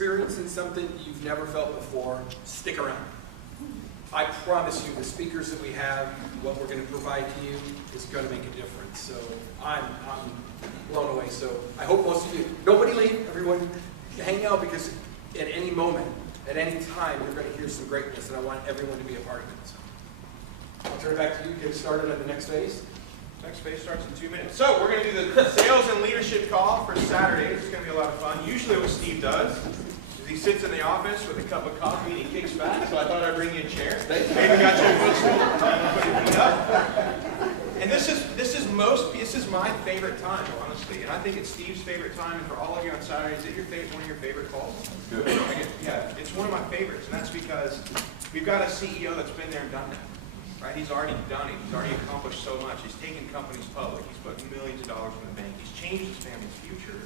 experiencing something you've never felt before, stick around. I promise you, the speakers that we have, what we're going to provide to you is going to make a difference. So I'm blown away. So I hope most of you, nobody leave, everyone hang out, because at any moment, at any time, you're going to hear some greatness, and I want everyone to be a part of it. So I'll turn it back to you. Get started on the next phase. Next phase starts in 2 minutes. So we're going to do the sales and leadership call for Saturday. It's going to be a lot of fun. Usually what Steve does is he sits in the office with a cup of coffee and he kicks back. So I thought I'd bring you a chair. Maybe got you a footstool. Put your feet up. And this is my favorite time, honestly. And I think it's Steve's favorite time. And for all of you on Saturday, is it one of your favorite calls? Good. Yeah, it's one of my favorites. And that's because we've got a CEO that's been there and done that. Right? He's already done it. He's already accomplished so much. He's taken companies public. He's put millions of dollars in the bank. He's changed his family's future.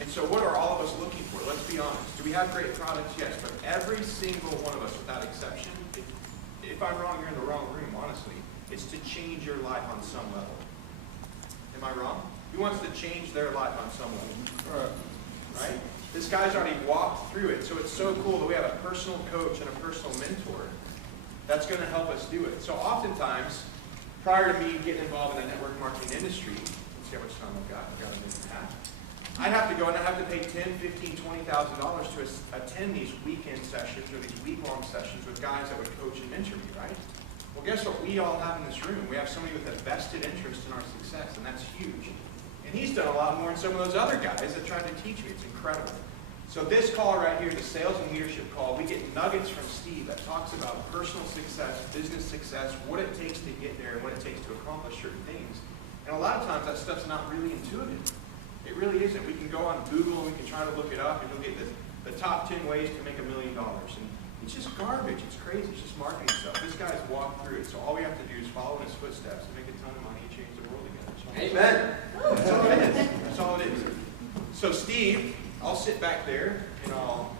And so what are all of us looking for? Let's be honest. Do we have great products? Yes. But every single one of us, without exception, if I'm wrong, you're in the wrong room, honestly. It's to change your life on some level. Am I wrong? Who wants to change their life on some level? Right? This guy's already walked through it. So it's so cool that we have a personal coach and a personal mentor that's going to help us do it. So oftentimes, prior to me getting involved in the network marketing industry, let's see how much time I've got a minute and a half, I'd have to go and I'd have to pay $10,000, $15,000, $20,000 to attend these weekend sessions or these week-long sessions with guys that would coach and mentor me, right? Well, guess what we all have in this room? We have somebody with a vested interest in our success, and that's huge. And he's done a lot more than some of those other guys that tried to teach me. It's incredible. So this call right here, the sales and leadership call, we get nuggets from Steve that talks about personal success, business success, what it takes to get there, and what it takes to accomplish certain things. And a lot of times that stuff's not really intuitive. It really isn't. We can go on Google and we can try to look it up, and you'll get the top 10 ways to make $1 million. And it's just garbage. It's crazy. It's just marketing stuff. This guy's walked through it. So all we have to do is follow in his footsteps and make a ton of money and change the world together. So Amen. that's all it is. That's all it is. So Steve, I'll sit back there and I'll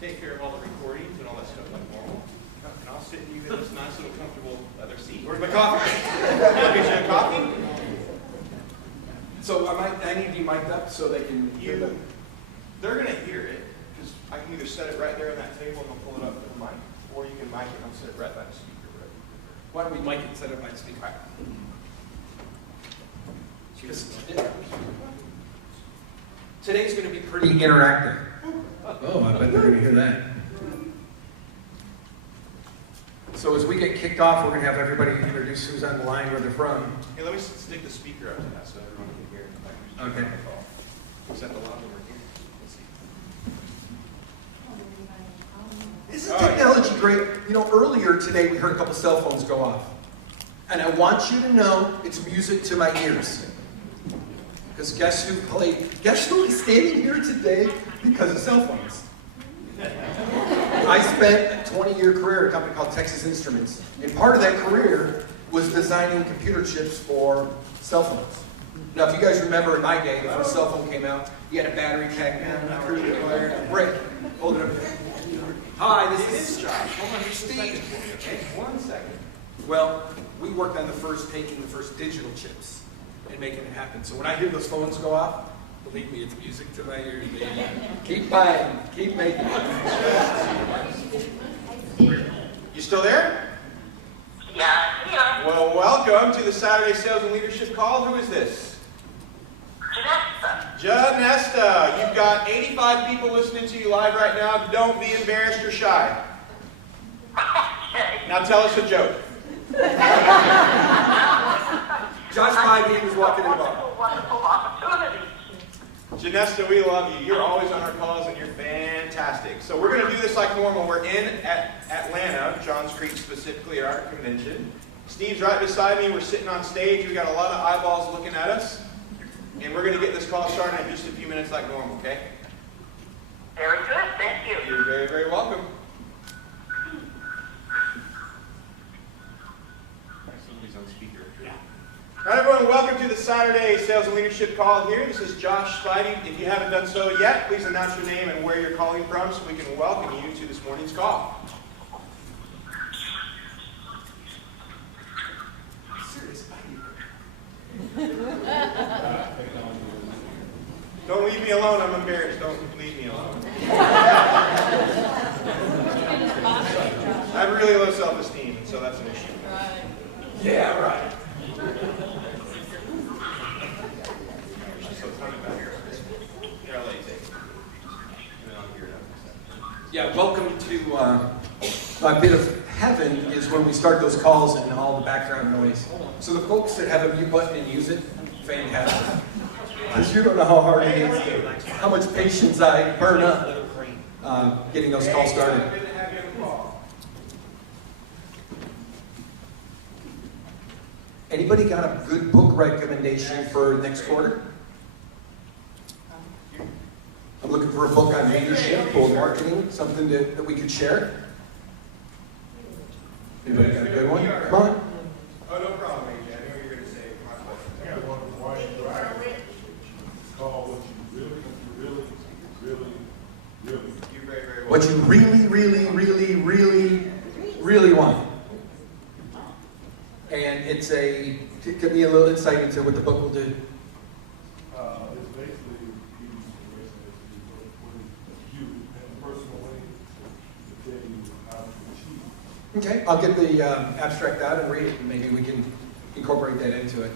take care of all the recordings and all that stuff like normal. And I'll sit in you in this nice little comfortable leather seat. Where's my coffee? I'll get you a coffee. So I need to be mic'd up so they can hear them. They're going to hear it, because I can either set it right there on that table and I'll pull it up to the mic, or you can mic it and I'll set it right by the speaker. Why don't we mic it and set it by the speaker? Today's going to be pretty interactive. Oh, I bet they're going to hear that. So as we get kicked off, we're going to have everybody introduce who's on the line, where they're from. Hey, let me stick the speaker up to that so everyone can hear it. Okay. Except a lot of them are here. Let's see. Isn't technology great? You know, earlier today we heard a couple cell phones go off. And I want you to know it's music to my ears. Because guess who is standing here today because of cell phones? I spent a 20-year career at a company called Texas Instruments. And part of that career was designing computer chips for cell phones. Now, if you guys remember in my day, the first cell phone came out, you had a battery tag down, a brick. Hold it up there. Hi, this is Josh. Hold on just a second for me, okay? 1 second. Well, we worked on taking the first digital chips and making it happen. So when I hear those phones go off, believe me, it's music to my ears, baby. Keep buying, keep making it. You still there? Yeah. Well, welcome to the Saturday Sales and Leadership Call. Who is this? Janesta. You've got 85 people listening to you live right now. Don't be embarrassed or shy. Okay. Now tell us a joke. Josh Spivey was walking in the bar. Wonderful opportunity. Janesta, we love you. You're always on our calls and you're fantastic. So we're going to do this like normal. We're in Atlanta, Johns Creek specifically, at our convention. Steve's right beside me. We're sitting on stage. We've got a lot of eyeballs looking at us. And we're going to get this call started in just a few minutes like normal, okay? Very good. Thank you. You're very, very welcome. Somebody's on speaker. Yeah. All right, everyone, welcome to the Saturday Sales and Leadership Call here. This is Josh Spivey. If you haven't done so yet, please announce your name and where you're calling from so we can welcome you to this morning's call. Don't leave me alone. I'm embarrassed. Don't leave me alone. really low self-esteem, and so that's an issue. Right. Yeah, right. Yeah, welcome to a bit of heaven is when we start those calls and all the background noise. So the folks that have a mute button and use it, fantastic. Because you don't know how hard it is, how much patience I burn up getting those calls started. Good to have you on the call. Anybody got a good book recommendation for next quarter? I'm looking for a book on leadership or marketing, something that we could share. Anybody got a good one? Come on. Oh, no problem, AJ. I know what you're going to say. My question. I got one from Washington. It's called What You Really You're very, very well. What you really want. And it's give me a little insight into what the book will do. It's basically giving you some information as to what you, in a personal way, to tell you how to achieve. Okay, I'll get the abstract out and read it, and maybe we can incorporate that into it.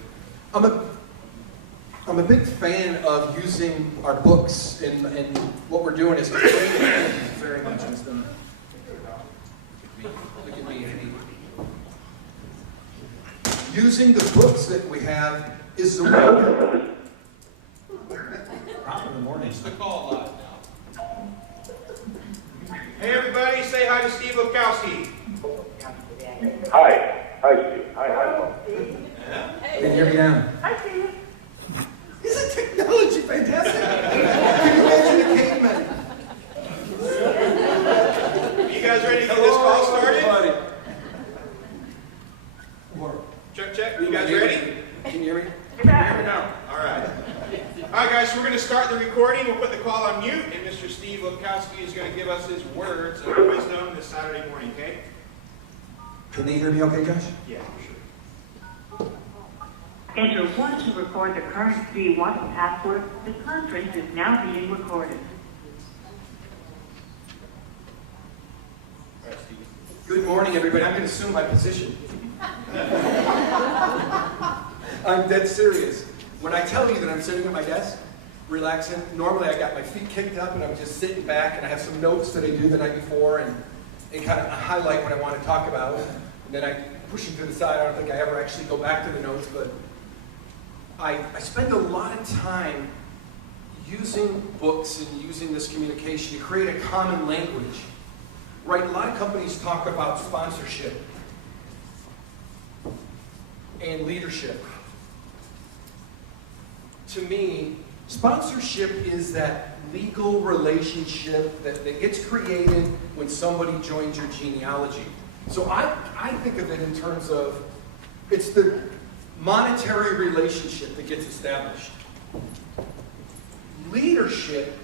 I'm a big fan of using our books, and what we're doing is very much wisdom. Look at me, Andy. Using the books that we have is the way. Top in the morning. It's the call live now. Hey, everybody, say hi to Steve Lukowski. Hi. Hi, Steve. Hi. Can you hear me now? Hi, Steve. Isn't technology fantastic? Can you imagine a caveman? You guys ready to get this call started? Everybody. Check. You guys ready? Can you hear me? You're back. All right. All right, guys, so we're going to start the recording. We'll put the call on mute, and Mr. Steve Lukowski is going to give us his words of wisdom this Saturday morning, okay? Can they hear me okay, Josh? Yeah, sure. Enter 1 to record the current V1 password. The conference is now being recorded. All right, Steve. Good morning, everybody. I'm going to assume my position. I'm dead serious. When I tell you that I'm sitting at my desk, relaxing, normally I got my feet kicked up and I'm just sitting back and I have some notes that I do the night before and kind of highlight what I want to talk about. And then I push them to the side. I don't think I ever actually go back to the notes, but I spend a lot of time using books and using this communication to create a common language. Right? A lot of companies talk about sponsorship and leadership. To me, sponsorship is that legal relationship that gets created when somebody joins your genealogy. So I think of it in terms of, it's the monetary relationship that gets established. Leadership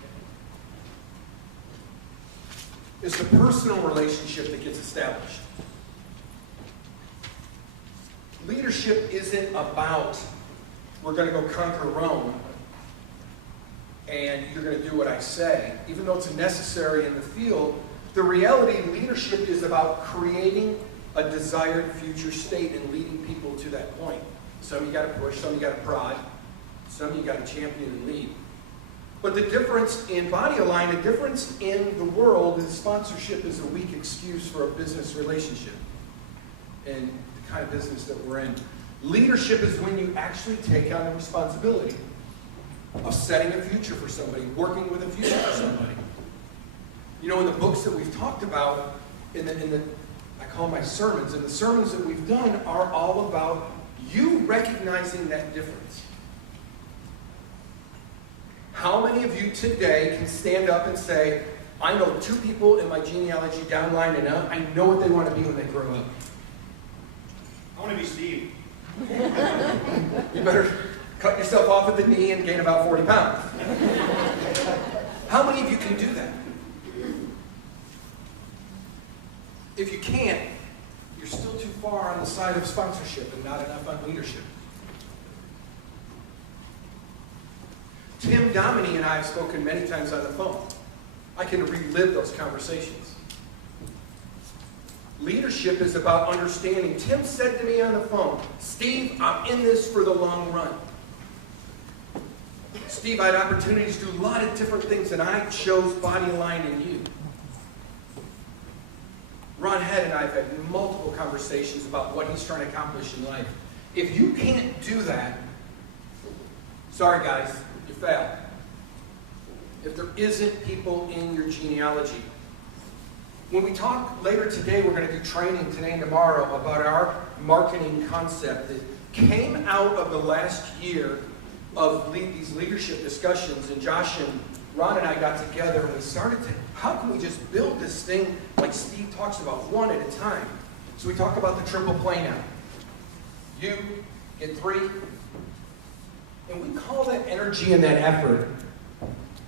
is the personal relationship that gets established. Leadership isn't about, we're going to go conquer Rome, and you're going to do what I say. Even though it's necessary in the field, the reality in leadership is about creating a desired future state and leading people to that point. Some you got to push, some you got to prod, some you got to champion and lead. But the difference in BodyAlign, the difference in the world is sponsorship is a weak excuse for a business relationship and the kind of business that we're in. Leadership is when you actually take on the responsibility of setting a future for somebody, working with a future for somebody. You know, in the books that we've talked about, I call my sermons, and the sermons that we've done are all about you recognizing that difference. How many of you today can stand up and say, I know 2 people in my genealogy downline and up, I know what they want to be when they grow up. I want to be Steve. You better cut yourself off at the knee and gain about 40 pounds. How many of you can do that? If you can't, you're still too far on the side of sponsorship and not enough on leadership. Tim Dominy and I have spoken many times on the phone. I can relive those conversations. Leadership is about understanding. Tim said to me on the phone, Steve, I'm in this for the long run. Steve, I had opportunities to do a lot of different things, and I chose BodyAlign in you. Ron Head and I have had multiple conversations about what he's trying to accomplish in life. If you can't do that, sorry guys, you fail. If there isn't people in your genealogy. When we talk later today, we're going to do training today and tomorrow about our marketing concept that came out of the last year of these leadership discussions. And Josh and Ron and I got together and we started to, how can we just build this thing like Steve talks about, one at a time? So we talk about the triple play now. You get 3. And we call that energy and that effort,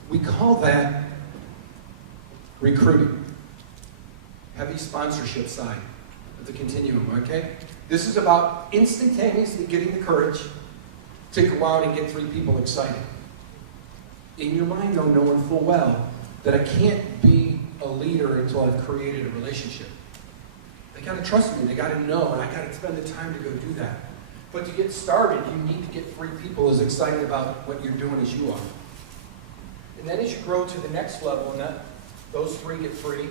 we call that recruiting. Heavy sponsorship side of the continuum, okay? This is about instantaneously getting the courage to go out and get 3 people excited. In your mind, though, knowing full well that I can't be a leader until I've created a relationship. They gotta trust me, they gotta know, and I gotta spend the time to go do that. But to get started, you need to get 3 people as excited about what you're doing as you are. And then as you grow to the next level, and those 3 get 3,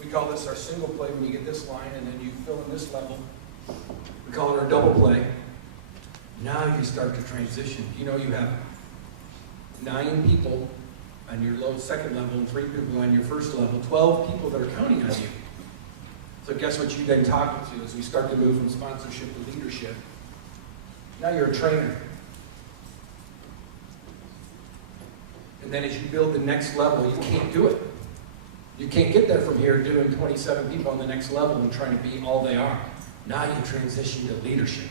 we call this our single play when you get this line, and then you fill in this level. We call it our double play. Now you start to transition. You know you have 9 people on your second level and 3 people on your first level, 12 people that are counting on you. So guess what you then talking to as we start to move from sponsorship to leadership. Now you're a trainer. And then as you build the next level, you can't do it. You can't get there from here doing 27 people on the next level and trying to be all they are. Now you transition to leadership.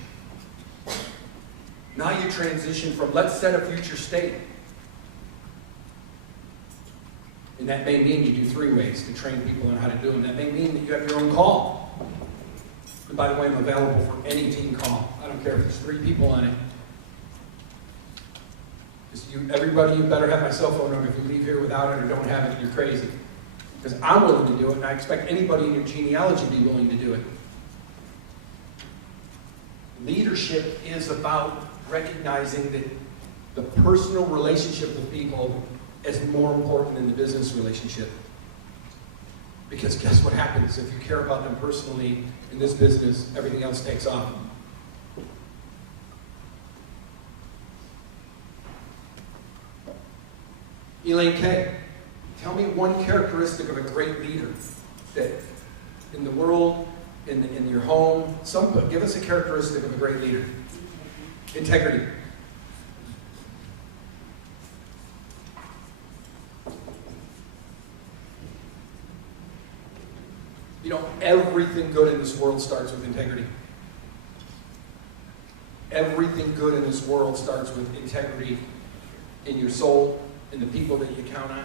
Now you transition from let's set a future state. And that may mean you do 3 ways to train people on how to do them. That may mean that you have your own call. And by the way, I'm available for any team call. I don't care if there's 3 people on it. Everybody, you better have my cell phone number. If you leave here without it or don't have it, you're crazy. Because I'm willing to do it, and I expect anybody in your genealogy to be willing to do it. Leadership is about recognizing that the personal relationship with people is more important than the business relationship. Because guess what happens? If you care about them personally in this business, everything else takes off. Elaine Kay, tell me one characteristic of a great leader that in the world, in your home, give us a characteristic of a great leader. Integrity. You know, everything good in this world starts with integrity. Everything good in this world starts with integrity in your soul, in the people that you count on.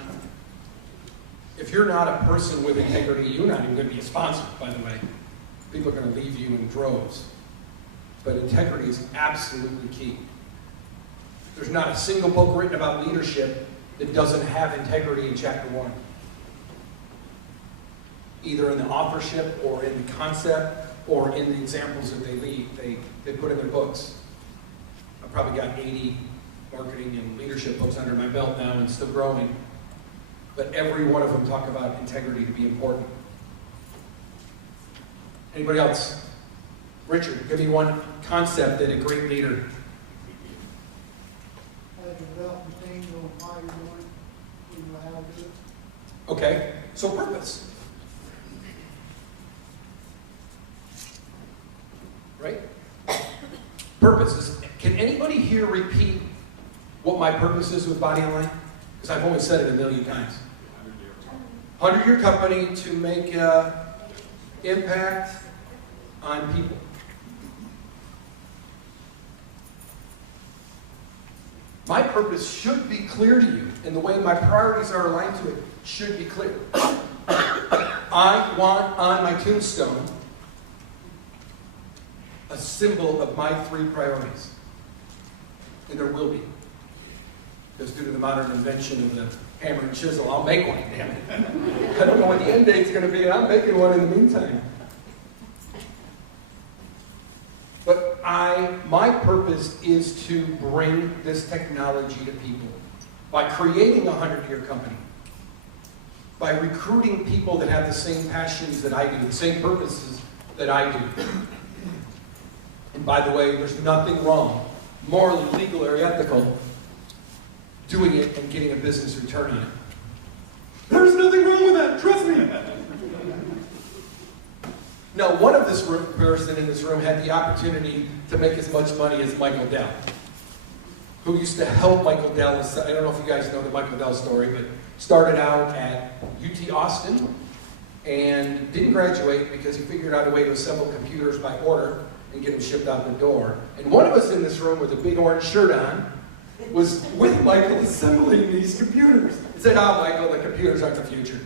If you're not a person with integrity, you're not even going to be a sponsor, by the way. People are going to leave you in droves. But integrity is absolutely key. There's not a single book written about leadership that doesn't have integrity in chapter 1. Either in the authorship or in the concept or in the examples that they put in their books. I've probably got 80 marketing and leadership books under my belt now and still growing. But every one of them talk about integrity to be important. Anybody else? Richard, give me one concept that a great leader. Okay, so purpose. Right? Purpose. Can anybody here repeat what my purpose is with BodyAlign? Because I've only said it a million times. 100-year company to make impact on people. My purpose should be clear to you, and the way my priorities are aligned to it should be clear. I want on my tombstone a symbol of my 3 priorities. And there will be. Because due to the modern invention of the hammer and chisel, I'll make one, damn it. I don't know what the end date's going to be, and I'm making one in the meantime. But my purpose is to bring this technology to people by creating a 100-year company, by recruiting people that have the same passions that I do, the same purposes that I do. And by the way, there's nothing wrong, morally, legal, or ethical, doing it and getting a business return on it. There's nothing wrong with that, trust me. Now, one of this person in this room had the opportunity to make as much money as Michael Dell, who used to help Michael Dell. I don't know if you guys know the Michael Dell story, but started out at UT Austin and didn't graduate because he figured out a way to assemble computers by order and get them shipped out the door. And one of us in this room with a big orange shirt on was with Michael assembling these computers. He said, "Oh, Michael, the computers aren't the future."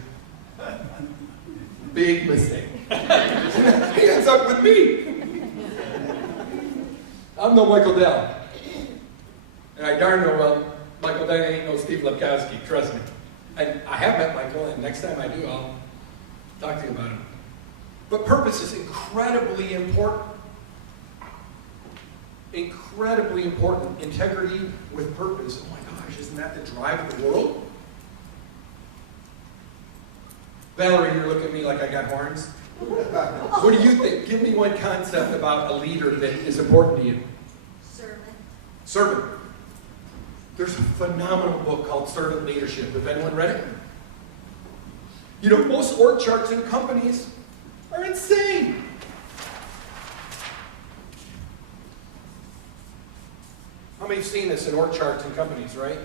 Big mistake. He ends up with me. I'm no Michael Dell. And I darn know well, Michael Dell ain't no Steve Lepkowski, trust me. And I have met Michael, and next time I do, I'll talk to you about him. But purpose is incredibly important. Incredibly important. Integrity with purpose. Oh my gosh, isn't that the drive of the world? Valerie, you're looking at me like I got horns. What do you think? Give me one concept about a leader that is important to you. Servant. Servant. There's a phenomenal book called Servant Leadership. Have anyone read it? You know, most org charts in companies are insane. How many have seen this in org charts in companies, right?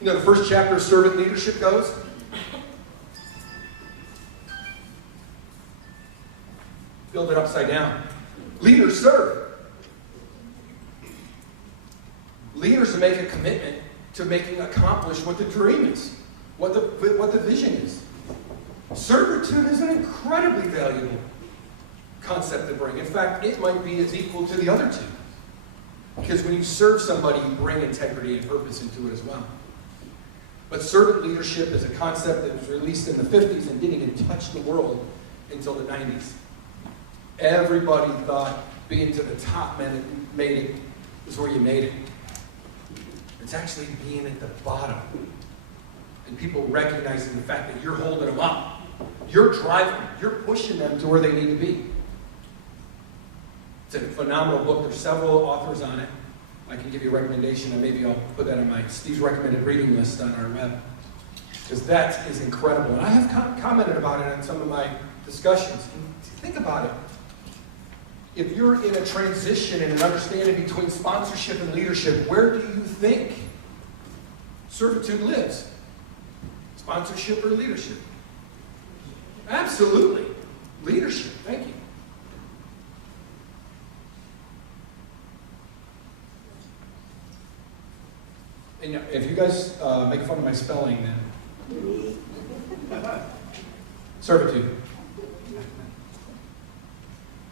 You know, the first chapter of Servant Leadership goes, build it upside down. Leaders serve. Leaders make a commitment to making accomplish what the dream is, what the vision is. Servitude is an incredibly valuable concept to bring. In fact, it might be as equal to the other two. Because when you serve somebody, you bring integrity and purpose into it as well. But servant leadership is a concept that was released in the 50s and didn't even touch the world until the 90s. Everybody thought being to the top made it is where you made it. It's actually being at the bottom. And people recognizing the fact that you're holding them up. You're driving them. You're pushing them to where they need to be. It's a phenomenal book. There's several authors on it. I can give you a recommendation, and maybe I'll put that on my Steve's recommended reading list on our web. Because that is incredible. And I have commented about it on some of my discussions. And think about it. If you're in a transition and an understanding between sponsorship and leadership, where do you think servitude lives? Sponsorship or leadership? Absolutely. Leadership. Thank you. And if you guys make fun of my spelling, then servitude.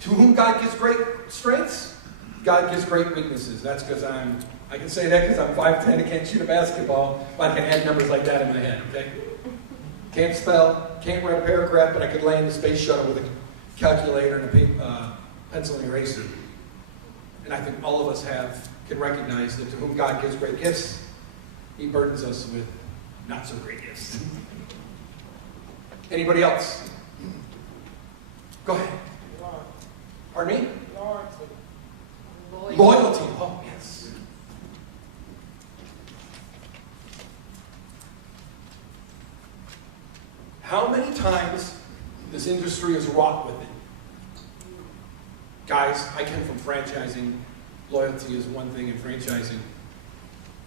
To whom God gives great strengths, God gives great weaknesses. That's because I can say that because I'm 5'10", I can't shoot a basketball, but I can add numbers like that in my head, okay? Can't spell, can't write a paragraph, but I could land a space shuttle with a calculator and a pencil and eraser. And I think all of us can recognize that to whom God gives great gifts, He burdens us with not so great gifts. Anybody else? Go ahead. Pardon me? Loyalty. Oh, yes. How many times this industry has wrought with it? Guys, I came from franchising. Loyalty is one thing in franchising.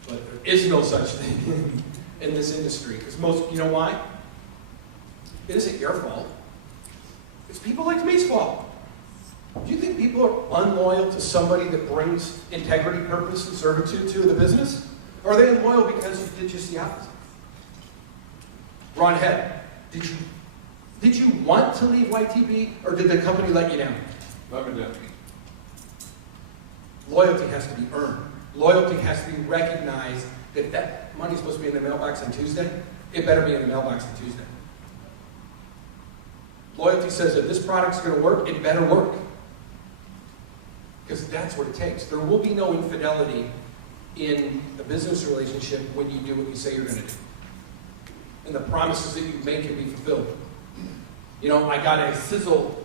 But there is no such thing in this industry. Because you know why? It isn't your fault. It's people like me's fault. Do you think people are unloyal to somebody that brings integrity, purpose, and servitude to the business? Or are they unloyal because you did just the opposite? Ron Head, did you want to leave YTB, or did the company let you down? Let me down. Loyalty has to be earned. Loyalty has to be recognized that if that money's supposed to be in the mailbox on Tuesday, it better be in the mailbox on Tuesday. Loyalty says that this product's going to work, it better work. Because that's what it takes. There will be no infidelity in a business relationship when you do what you say you're going to do. And the promises that you make can be fulfilled. You know, I got a sizzle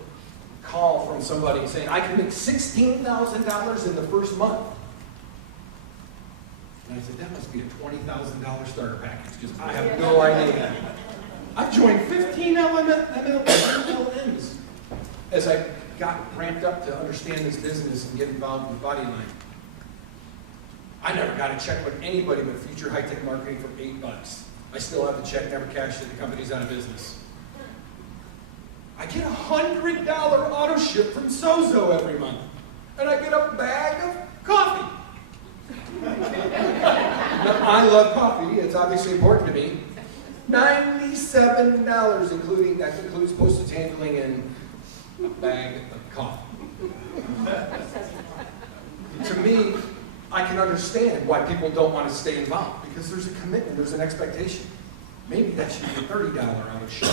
call from somebody saying, I can make $16,000 in the first month. And I said, that must be a $20,000 starter package, because I have no idea. I've joined 15 LMs as I got ramped up to understand this business and get involved with BodyAlign. I never got a check with anybody but Future High Tech Marketing for $8. I still have the check, never cashed it, the company's out of business. I get a $100 auto ship from Sozo every month, and I get a bag of coffee. Now, I love coffee, it's obviously important to me. $97, including, that includes postage handling and a bag of coffee. To me, I can understand why people don't want to stay involved, because there's a commitment, there's an expectation. Maybe that should be a $30 auto ship,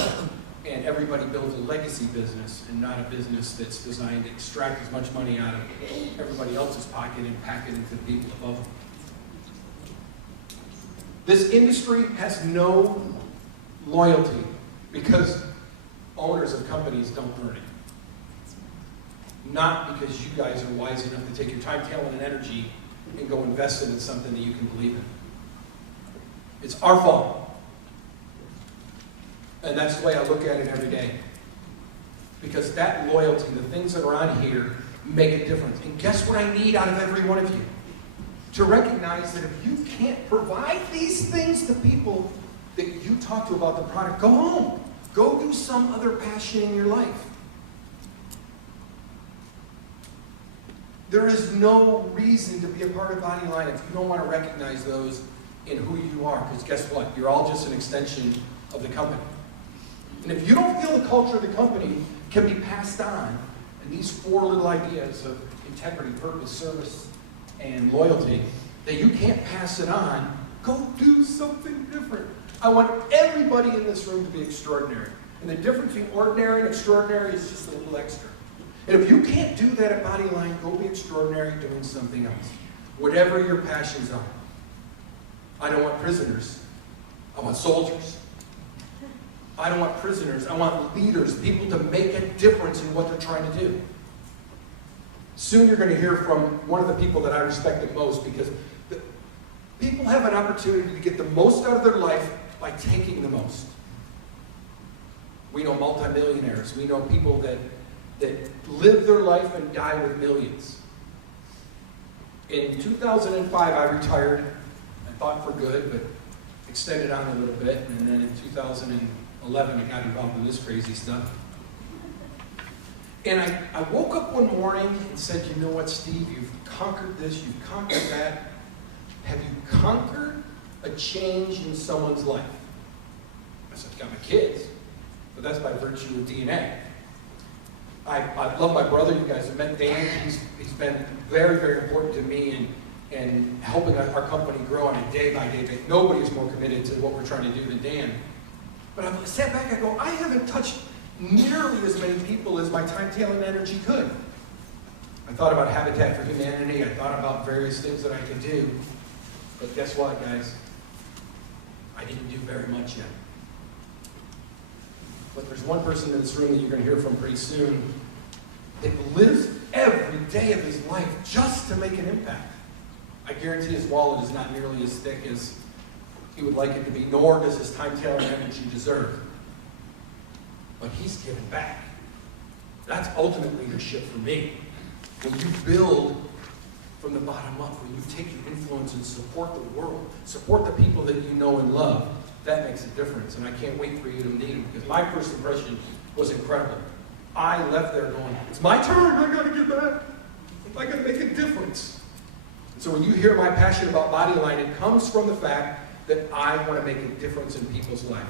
and everybody builds a legacy business and not a business that's designed to extract as much money out of everybody else's pocket and pack it into the people above them. This industry has no loyalty because owners of companies don't earn it. Not because you guys are wise enough to take your time, talent, and energy and go invest it in something that you can believe in. It's our fault. And that's the way I look at it every day. Because that loyalty, the things that are on here, make a difference. And guess what I need out of every one of you? To recognize that if you can't provide these things to people that you talk to about the product, go home. Go do some other passion in your life. There is no reason to be a part of BodyAlign if you don't want to recognize those in who you are. Because guess what? You're all just an extension of the company. And if you don't feel the culture of the company can be passed on, and these 4 little ideas of integrity, purpose, service, and loyalty, that you can't pass it on, go do something different. I want everybody in this room to be extraordinary. And the difference between ordinary and extraordinary is just a little extra. And if you can't do that at BodyAlign, go be extraordinary doing something else. Whatever your passions are. I don't want prisoners. I want soldiers. I don't want prisoners. I want leaders, people to make a difference in what they're trying to do. Soon you're going to hear from one of the people that I respect the most, because people have an opportunity to get the most out of their life by taking the most. We know multimillionaires. We know people that live their life and die with millions. In 2005, I retired. I thought for good, but extended on a little bit. And then in 2011, I got involved in this crazy stuff. And I woke up one morning and said, you know what, Steve, you've conquered this, you've conquered that. Have you conquered a change in someone's life? I said, I've got my kids, but that's by virtue of DNA. I love my brother. You guys have met Dan. He's been very, very important to me in helping our company grow on a day-by-day basis. Nobody is more committed to what we're trying to do than Dan. But I sat back, I go, I haven't touched nearly as many people as my time, talent, and energy could. I thought about Habitat for Humanity. I thought about various things that I could do. But guess what, guys? I didn't do very much yet. But there's one person in this room that you're going to hear from pretty soon that lives every day of his life just to make an impact. I guarantee his wallet is not nearly as thick as he would like it to be, nor does his time, talent, and energy deserve. But he's giving back. That's ultimate leadership for me. When you build from the bottom up, when you take your influence and support the world, support the people that you know and love, that makes a difference. And I can't wait for you to meet them, because my first impression was incredible. I left there going, it's my turn, I gotta get back. I gotta make a difference. And so when you hear my passion about BodyAlign, it comes from the fact that I want to make a difference in people's life.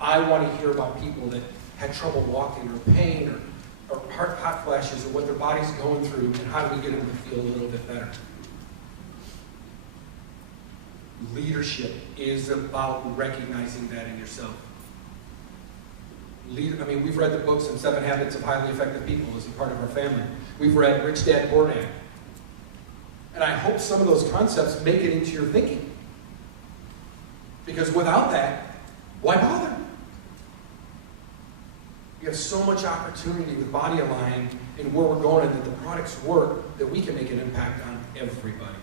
I want to hear about people that had trouble walking, or pain, or hot flashes, or what their body's going through, and how do we get them to feel a little bit better. Leadership is about recognizing that in yourself. We've read the books on 7 Habits of Highly Effective People as a part of our family. We've read Rich Dad, Poor Dad. And I hope some of those concepts make it into your thinking. Because without that, why bother? You have so much opportunity with BodyAlign and where we're going and that the products work that we can make an impact on everybody.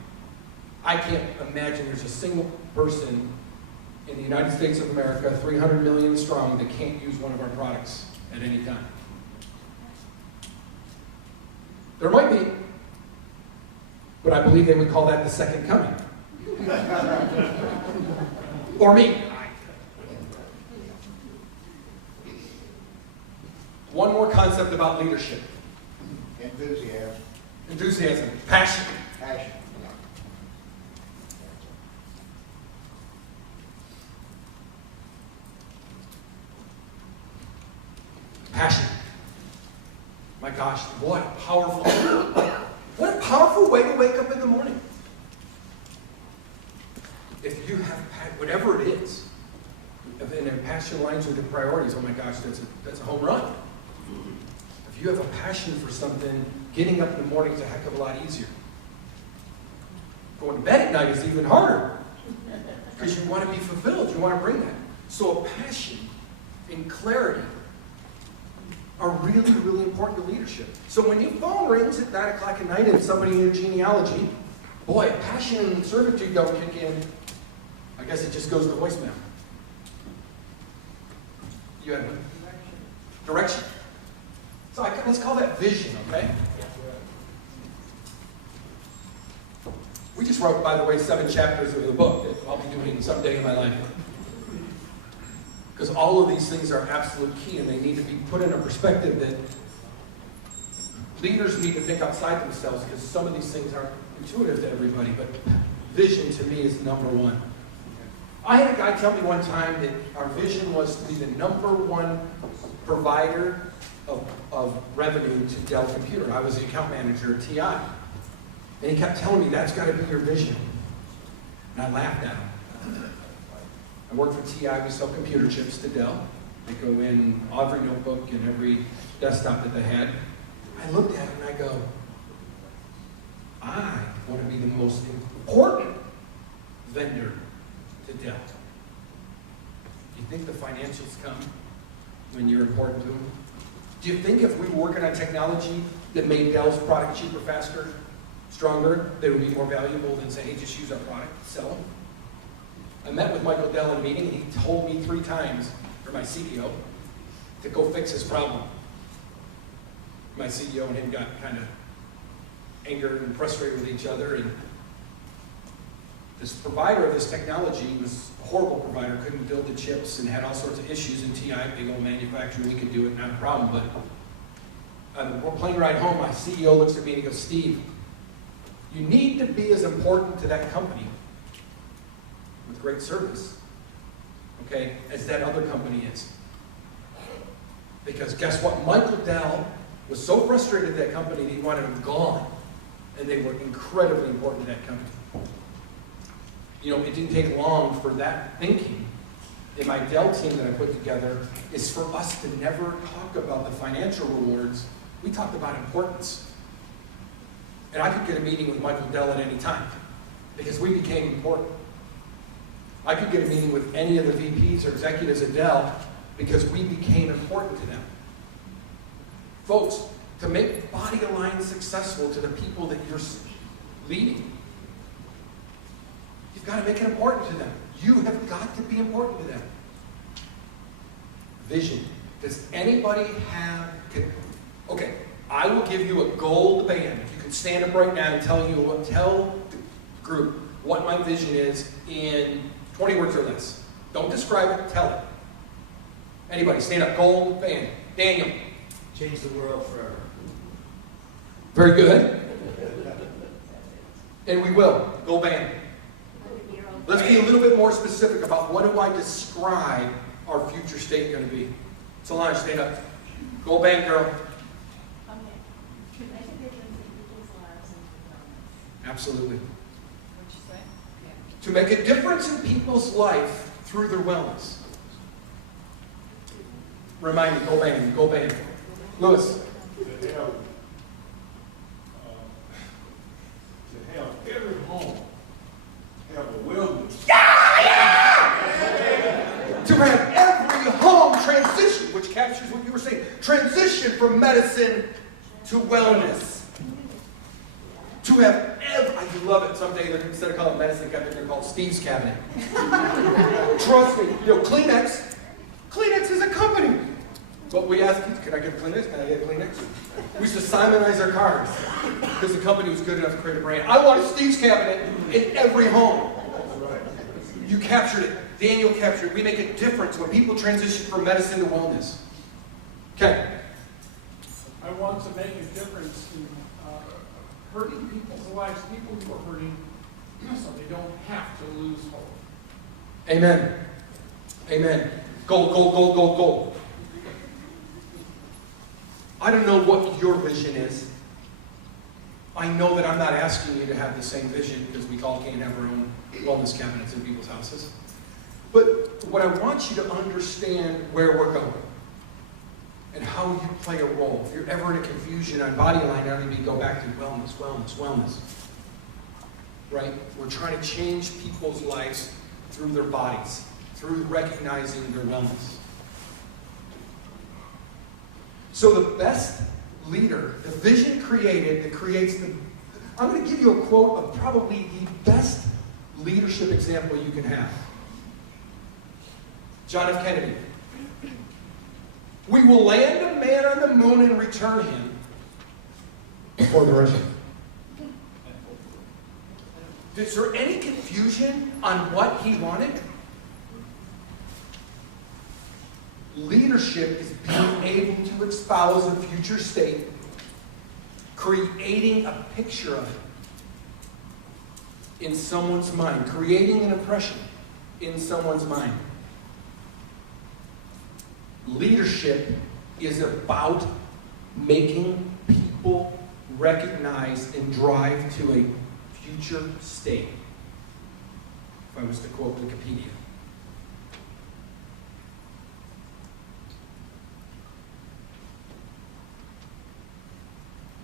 I can't imagine there's a single person in the United States of America, 300 million strong, that can't use one of our products at any time. There might be, but I believe they would call that the second coming. Or me. One more concept about leadership. Enthusiasm. Enthusiasm. Passion. Passion. Passion. My gosh, what a powerful way to wake up in the morning. If you have whatever it is, and their passion aligns with the priorities, oh my gosh, that's a home run. If you have a passion for something, getting up in the morning is a heck of a lot easier. Going to bed at night is even harder because you want to be fulfilled. You want to bring that. So a passion and clarity are really, really important to leadership. So when your phone rings at 9 o'clock at night and somebody in your genealogy, boy, passion and servitude don't kick in. I guess it just goes to voicemail. You have direction. So let's call that vision, okay? We just wrote, by the way, 7 chapters of the book that I'll be doing someday in my life. Because all of these things are absolute key and they need to be put in a perspective that leaders need to think outside themselves because some of these things aren't intuitive to everybody, but vision to me is number one. I had a guy tell me one time that our vision was to be the #1 provider of revenue to Dell Computer. I was the account manager at TI. And he kept telling me, that's got to be your vision. And I laughed at him. I work for TI, we sell computer chips to Dell. They go in every notebook and every desktop that they had. I looked at him and I go, I want to be the most important vendor to Dell. Do you think the financials come when you're important to them? Do you think if we were working on technology that made Dell's product cheaper, faster, stronger, they would be more valuable than say, hey, just use our product, sell them? I met with Michael Dell in a meeting and he told me 3 times, or my CEO, to go fix his problem. My CEO and him got kind of angered and frustrated with each other, and this provider of this technology was a horrible provider, couldn't build the chips and had all sorts of issues in TI, big old manufacturer, we could do it, not a problem, but on the plane ride home, my CEO looks at me and he goes, Steve, you need to be as important to that company with great service, okay, as that other company is. Because guess what? Michael Dell was so frustrated at that company that he wanted them gone. And they were incredibly important to that company. You know, it didn't take long for that thinking in my Dell team that I put together is for us to never talk about the financial rewards. We talked about importance. And I could get a meeting with Michael Dell at any time because we became important. I could get a meeting with any of the VPs or executives at Dell because we became important to them. Folks, to make BodyAlign successful to the people that you're leading, you've got to make it important to them. You have got to be important to them. Vision. Does anybody have... Okay, I will give you a gold band. If you could stand up right now and tell the group what my vision is in 20 words or less. Don't describe it, tell it. Anybody, stand up. Gold band. Daniel. Change the world forever. Very good. And we will. Gold band. Let's be a little bit more specific about what do I describe our future state going to be. Solange, stand up. Gold band, girl. Absolutely. to make a difference in people's life through their wellness. Remind me, go band, go band. Lewis. To have every home have a wellness. To have every home transition, which captures what you were saying, transition from medicine to wellness. To have I love it. Someday, instead of calling it medicine cabinet, they're called Steve's cabinet. Trust me, Kleenex is a company. But we asked, can I get a Kleenex? Can I get a Kleenex? We used to Simonize our cars because the company was good enough to create a brand. I want a Steve's cabinet in every home. You captured it. Daniel captured it. We make a difference when people transition from medicine to wellness. Okay. I want to make a difference in hurting people's lives, people who are hurting, so they don't have to lose hope. Amen. Amen. Gold, gold, gold, gold, gold. I don't know what your vision is. I know that I'm not asking you to have the same vision because we all can't have our own wellness cabinets in people's houses. But what I want you to understand where we're going and how you play a role. If you're ever in a confusion on BodyAlign, I need to go back to wellness, wellness, wellness. Right? We're trying to change people's lives through their bodies, through recognizing their wellness. So the best leader, the vision created that creates the... I'm going to give you a quote of probably the best leadership example you can have. John F. Kennedy. We will land a man on the moon and return him before the Russians. Is there any confusion on what he wanted? Leadership is being able to espouse a future state, creating a picture of it in someone's mind, creating an impression in someone's mind. Leadership is about making people recognize and drive to a future state. If I was to quote Wikipedia.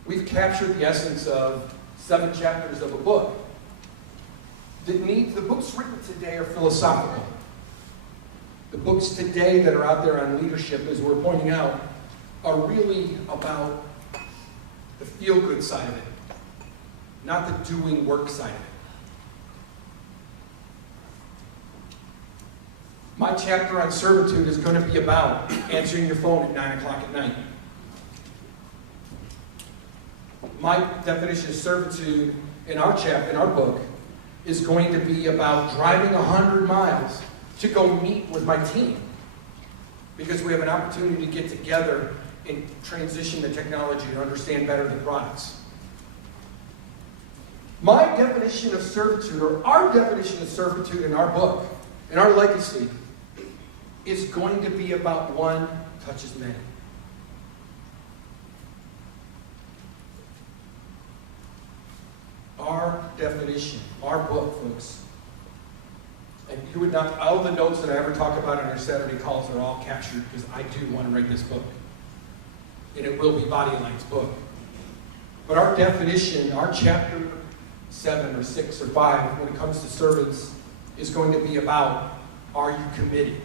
We've captured the essence of 7 chapters of a book. The books written today are philosophical. The books today that are out there on leadership, as we're pointing out, are really about the feel-good side of it, not the doing work side of it. My chapter on servitude is going to be about answering your phone at 9 o'clock at night. My definition of servitude in our book is going to be about driving 100 miles to go meet with my team because we have an opportunity to get together and transition the technology and understand better the products. My definition of servitude, or our definition of servitude in our book, in our legacy, is going to be about one touches many. Our definition, our book, folks. And you would not, all the notes that I ever talk about on our Saturday calls are all captured because I do want to write this book. And it will be BodyAlign's book. But our definition, our chapter 7 or 6 or 5, when it comes to servants, is going to be about, are you committed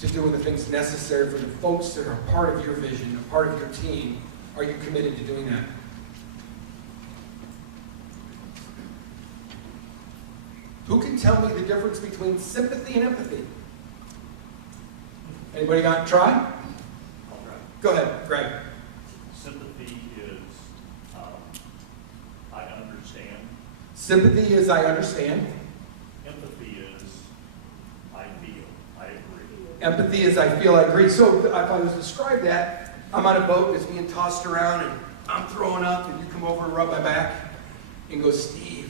to doing the things necessary for the folks that are part of your vision, a part of your team? Are you committed to doing that? Who can tell me the difference between sympathy and empathy? Anybody got to try? I'll try. Go ahead, Greg. Sympathy is I understand. Sympathy is I understand. Empathy is I feel. I agree. Empathy is I feel, I agree. So if I was to describe that, I'm on a boat, it's being tossed around, and I'm throwing up, and you come over and rub my back and go, Steve,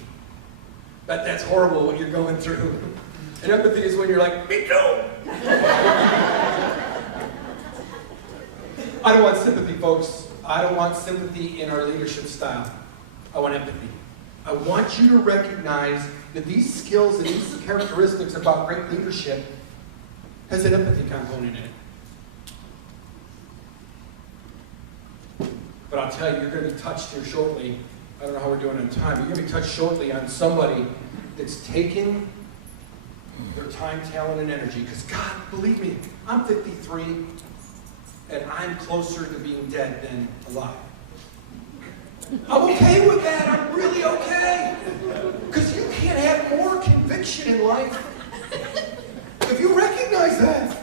that's horrible what you're going through. And empathy is when you're like, me too. I don't want sympathy, folks. I don't want sympathy in our leadership style. I want empathy. I want you to recognize that these skills and these characteristics about great leadership has an empathy component in it. But I'll tell you, you're going to be touched here shortly. I don't know how we're doing on time, but you're going to be touched shortly on somebody that's taking their time, talent, and energy. Because God, believe me, I'm 53, and I'm closer to being dead than alive. I'm okay with that. I'm really okay. Because you can't have more conviction in life if you recognize that.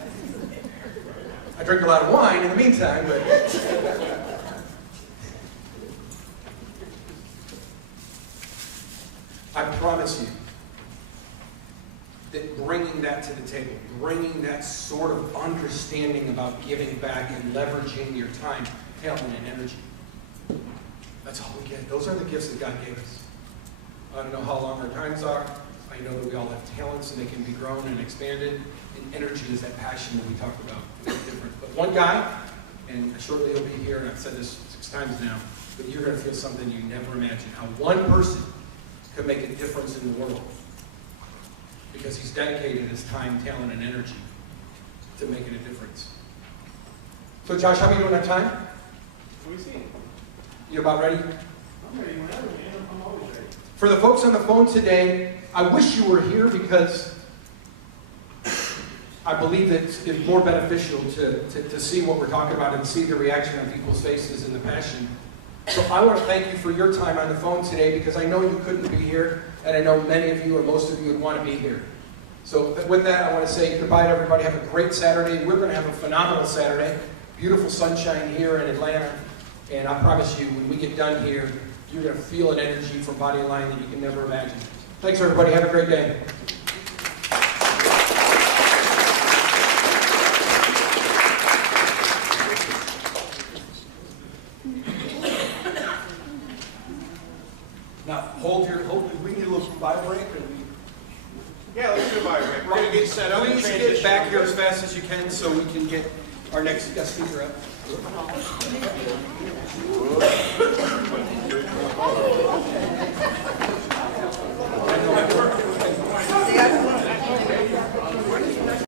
I drink a lot of wine in the meantime, but... I promise you that bringing that to the table, bringing that sort of understanding about giving back and leveraging your time, talent, and energy, that's all we get. Those are the gifts that God gave us. I don't know how long our times are. I know that we all have talents and they can be grown and expanded. And energy is that passion that we talked about. It's different. But one guy, and shortly he'll be here, and I've said this 6 times now, but you're going to feel something you never imagined. How one person could make a difference in the world because he's dedicated his time, talent, and energy to making a difference. So Josh, how are you doing on time? What do we see? You about ready? I'm ready whenever, man. I'm always ready. For the folks on the phone today, I wish you were here because I believe that it's more beneficial to see what we're talking about and see the reaction on people's faces and the passion. So I want to thank you for your time on the phone today because I know you couldn't be here, and I know many of you or most of you would want to be here. So with that, I want to say goodbye to everybody. Have a great Saturday. We're going to have a phenomenal Saturday. Beautiful sunshine here in Atlanta. And I promise you, when we get done here, you're going to feel an energy from BodyAlign that you can never imagine. Thanks, everybody. Have a great day. Now, hold, we need a little vibe break. Yeah, let's do a vibe break. We're going to get set up. Please get back here as fast as you can so we can get our next guest speaker up.